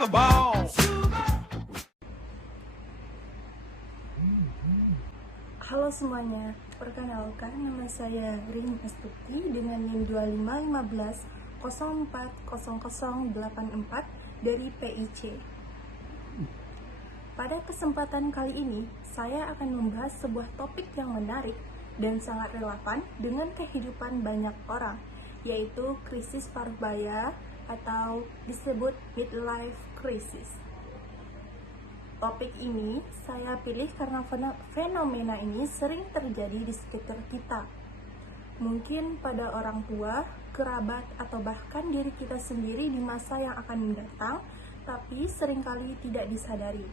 have a ball. Halo semuanya, perkenalkan nama saya Rin Astuti dengan NIM 2515 040084 dari PIC. Pada kesempatan kali ini, saya akan membahas sebuah topik yang menarik dan sangat relevan dengan kehidupan banyak orang, yaitu krisis paruh baya atau disebut midlife crisis. Topik ini saya pilih karena fenomena ini sering terjadi di sekitar kita. Mungkin pada orang tua, kerabat, atau bahkan diri kita sendiri di masa yang akan mendatang, tapi seringkali tidak disadari.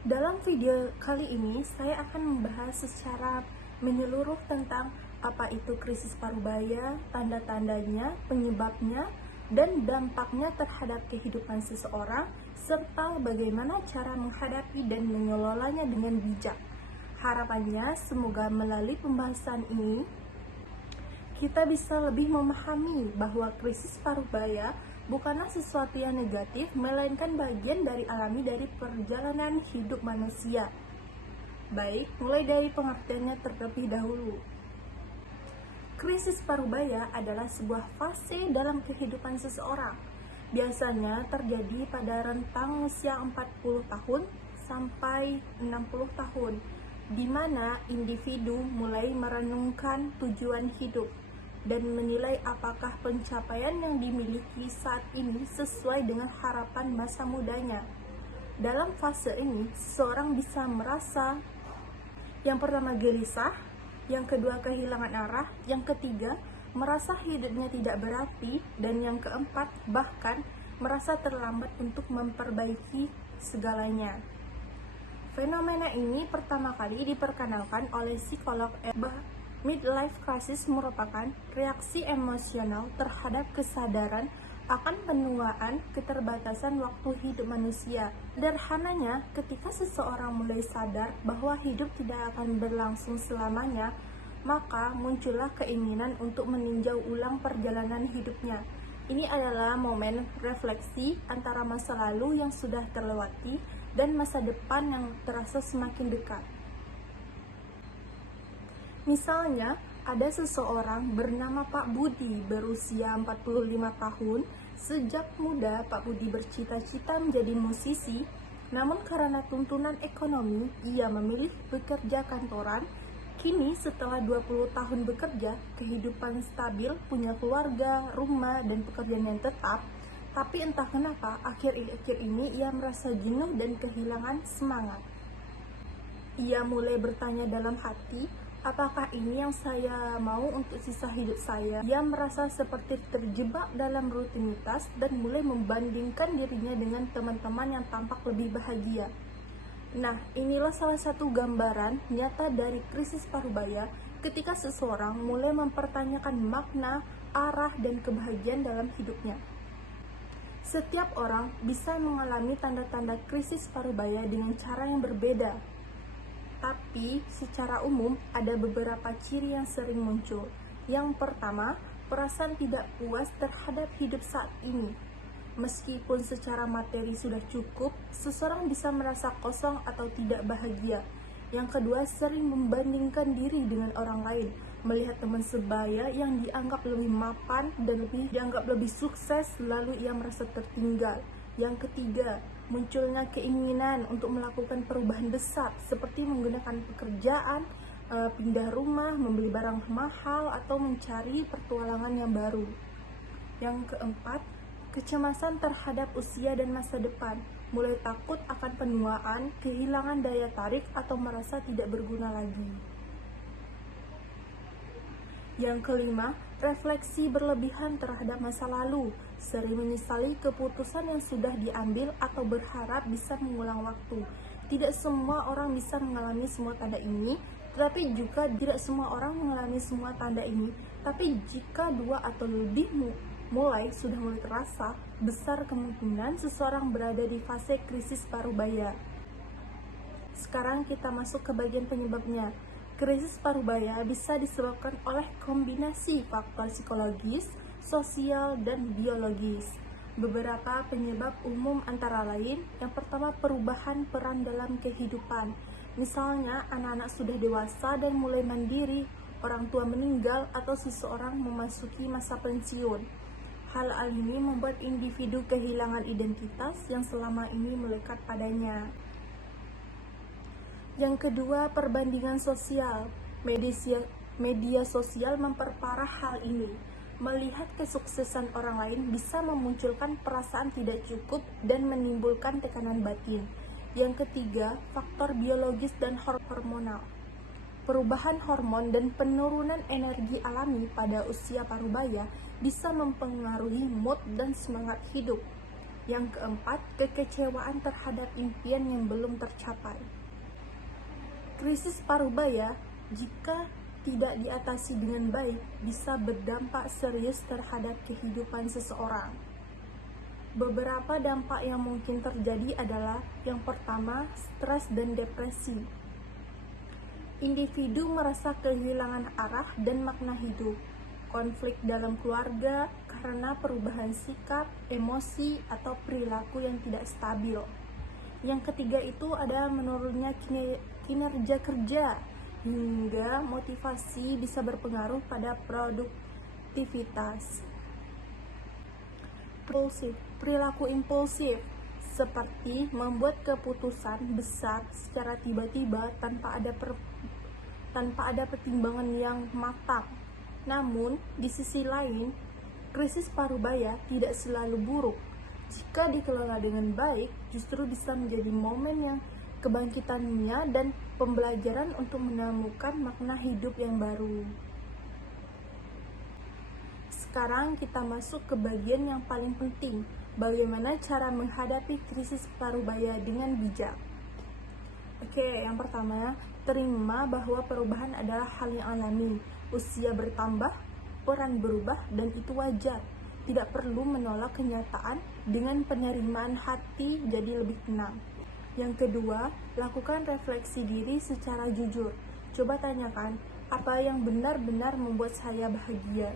Dalam video kali ini, saya akan membahas secara menyeluruh tentang apa itu krisis paruh baya, tanda-tandanya, penyebabnya, dan dampaknya terhadap kehidupan seseorang, serta bagaimana cara menghadapi dan mengelolanya dengan bijak. Harapannya, semoga melalui pembahasan ini, kita bisa lebih memahami bahwa krisis paruh baya bukanlah sesuatu yang negatif, melainkan bagian dari alami dari perjalanan hidup manusia. Baik, mulai dari pengertiannya terlebih dahulu. Krisis paruh baya adalah sebuah fase dalam kehidupan seseorang. Biasanya terjadi pada rentang usia 40 tahun sampai 60 tahun, di mana individu mulai merenungkan tujuan hidup dan menilai apakah pencapaian yang dimiliki saat ini sesuai dengan harapan masa mudanya. Dalam fase ini, seseorang bisa merasa yang pertama gelisah, yang kedua kehilangan arah, yang ketiga merasa hidupnya tidak berarti, dan yang keempat bahkan merasa terlambat untuk memperbaiki segalanya. Fenomena ini pertama kali diperkenalkan oleh psikolog. Midlife crisis merupakan reaksi emosional terhadap kesadaran akan penuaan, keterbatasan waktu hidup manusia. Sederhananya, ketika seseorang mulai sadar bahwa hidup tidak akan berlangsung selamanya, maka muncullah keinginan untuk meninjau ulang perjalanan hidupnya. Ini adalah momen refleksi antara masa lalu yang sudah terlewati dan masa depan yang terasa semakin dekat. Misalnya, ada seseorang bernama Pak Budi berusia 45 tahun. Sejak muda, Pak Budi bercita-cita menjadi musisi, namun karena tuntunan ekonomi, ia memilih bekerja kantoran. Kini setelah 20 tahun bekerja, kehidupan stabil, punya keluarga, rumah, dan pekerjaan yang tetap, tapi entah kenapa, akhir-akhir ini ia merasa jenuh dan kehilangan semangat. Ia mulai bertanya dalam hati, apakah ini yang saya mau untuk sisa hidup saya? Ia merasa seperti terjebak dalam rutinitas dan mulai membandingkan dirinya dengan teman-teman yang tampak lebih bahagia. Nah, inilah salah satu gambaran nyata dari krisis paruh baya ketika seseorang mulai mempertanyakan makna, arah, dan kebahagiaan dalam hidupnya. Setiap orang bisa mengalami tanda-tanda krisis paruh baya dengan cara yang berbeda. Tapi secara umum ada beberapa ciri yang sering muncul. Yang pertama, perasaan tidak puas terhadap hidup saat ini. Meskipun secara materi sudah cukup, seseorang bisa merasa kosong atau tidak bahagia. Yang kedua, sering membandingkan diri dengan orang lain, melihat teman sebaya yang dianggap lebih mapan dan dianggap lebih sukses, lalu ia merasa tertinggal. Yang ketiga, munculnya keinginan untuk melakukan perubahan besar seperti menggunakan pekerjaan, pindah rumah, membeli barang mahal, atau mencari petualangan yang baru. Yang keempat, kecemasan terhadap usia dan masa depan, mulai takut akan penuaan, kehilangan daya tarik, atau merasa tidak berguna lagi. Yang kelima, refleksi berlebihan terhadap masa lalu, sering menyesali keputusan yang sudah diambil atau berharap bisa mengulang waktu. Tidak semua orang bisa mengalami semua tanda ini, tetapi juga tidak semua orang mengalami semua tanda ini. Tapi jika dua atau lebih sudah mulai terasa, besar kemungkinan seseorang berada di fase krisis paruh baya. Sekarang kita masuk ke bagian penyebabnya. Krisis paruh baya bisa disebabkan oleh kombinasi faktor psikologis, sosial, dan biologis. Beberapa penyebab umum antara lain, yang pertama perubahan peran dalam kehidupan. Misalnya, anak-anak sudah dewasa dan mulai mandiri, orang tua meninggal, atau seseorang memasuki masa pensiun. Hal ini membuat individu kehilangan identitas yang selama ini melekat padanya. Yang kedua, perbandingan sosial. Media sosial memperparah hal ini. Melihat kesuksesan orang lain bisa memunculkan perasaan tidak cukup dan menimbulkan tekanan batin. Yang ketiga, faktor biologis dan hormonal. Perubahan hormon dan penurunan energi alami pada usia parubaya bisa mempengaruhi mood dan semangat hidup. Yang keempat, kekecewaan terhadap impian yang belum tercapai. Krisis parubaya, jika tidak diatasi dengan baik, bisa berdampak serius terhadap kehidupan seseorang. Beberapa dampak yang mungkin terjadi adalah, yang pertama, stres dan depresi. Individu merasa kehilangan arah dan makna hidup, konflik dalam keluarga karena perubahan sikap, emosi, atau perilaku yang tidak stabil. Yang ketiga itu ada menurunnya kinerja kerja, hingga motivasi bisa berpengaruh pada produktivitas. Perilaku impulsif, seperti membuat keputusan besar secara tiba-tiba tanpa ada pertimbangan yang matang. Namun, di sisi lain, krisis parubaya tidak selalu buruk. Jika dikelola dengan baik, justru bisa menjadi momen yang kebangkitannya dan pembelajaran untuk menemukan makna hidup yang baru. Sekarang kita masuk ke bagian yang paling penting, bagaimana cara menghadapi krisis parubaya dengan bijak. Oke, yang pertama, terima bahwa perubahan adalah hal yang alami. Usia bertambah, peran berubah, dan itu wajar. Tidak perlu menolak kenyataan, dengan penerimaan hati jadi lebih tenang. Yang kedua, lakukan refleksi diri secara jujur. Coba tanyakan, apa yang benar-benar membuat saya bahagia?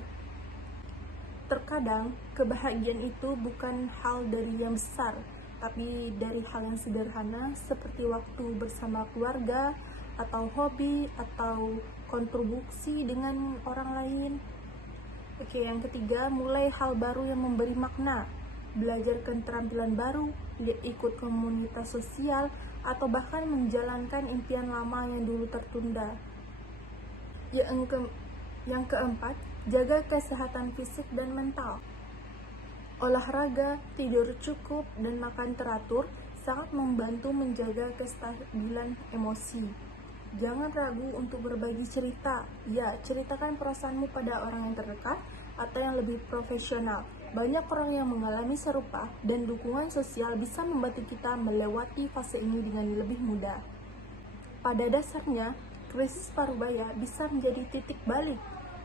Terkadang, kebahagiaan itu bukan hal dari yang besar, tapi dari hal yang sederhana seperti waktu bersama keluarga, atau hobi, atau kontribusi dengan orang lain. Oke, yang ketiga, mulai hal baru yang memberi makna. Belajar keterampilan baru, ikut komunitas sosial, atau bahkan menjalankan impian lama yang dulu tertunda. Yang keempat, jaga kesehatan fisik dan mental. Olahraga, tidur cukup, dan makan teratur sangat membantu menjaga kestabilan emosi. Jangan ragu untuk berbagi cerita. Ya, ceritakan perasaanmu pada orang yang terdekat atau yang lebih profesional. Banyak orang yang mengalami serupa, dan dukungan sosial bisa membantu kita melewati fase ini dengan lebih mudah. Pada dasarnya, krisis parubaya bisa menjadi titik balik.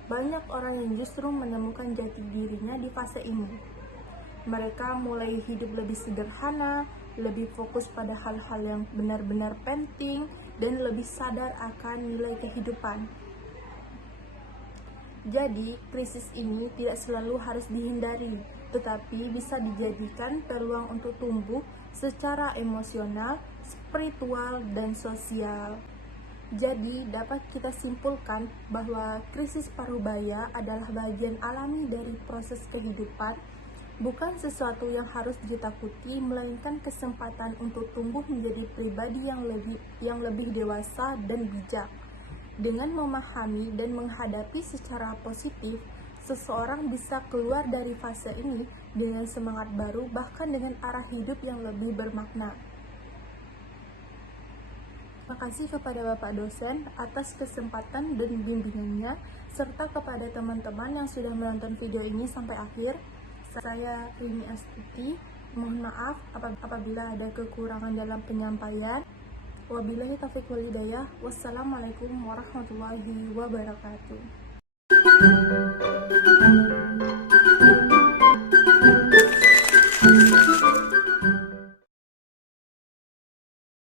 Banyak orang yang justru menemukan jati dirinya di fase ini. Mereka mulai hidup lebih sederhana, lebih fokus pada hal-hal yang benar-benar penting, dan lebih sadar akan nilai kehidupan. Jadi, krisis ini tidak selalu harus dihindari, tetapi bisa dijadikan peluang untuk tumbuh secara emosional, spiritual, dan sosial. Jadi, dapat kita simpulkan bahwa krisis parubaya adalah bagian alami dari proses kehidupan, bukan sesuatu yang harus ditakuti, melainkan kesempatan untuk tumbuh menjadi pribadi yang lebih dewasa dan bijak. Dengan memahami dan menghadapi secara positif, seseorang bisa keluar dari fase ini dengan semangat baru, bahkan dengan arah hidup yang lebih bermakna. Terima kasih kepada Bapak dosen atas kesempatan dan bimbingannya, serta kepada teman-teman yang sudah menonton video ini sampai akhir. Saya Rini Astuti, mohon maaf apabila ada kekurangan dalam penyampaian. Wabillahi taufiq wal hidayah. Wassalamualaikum warahmatullahi wabarakatuh.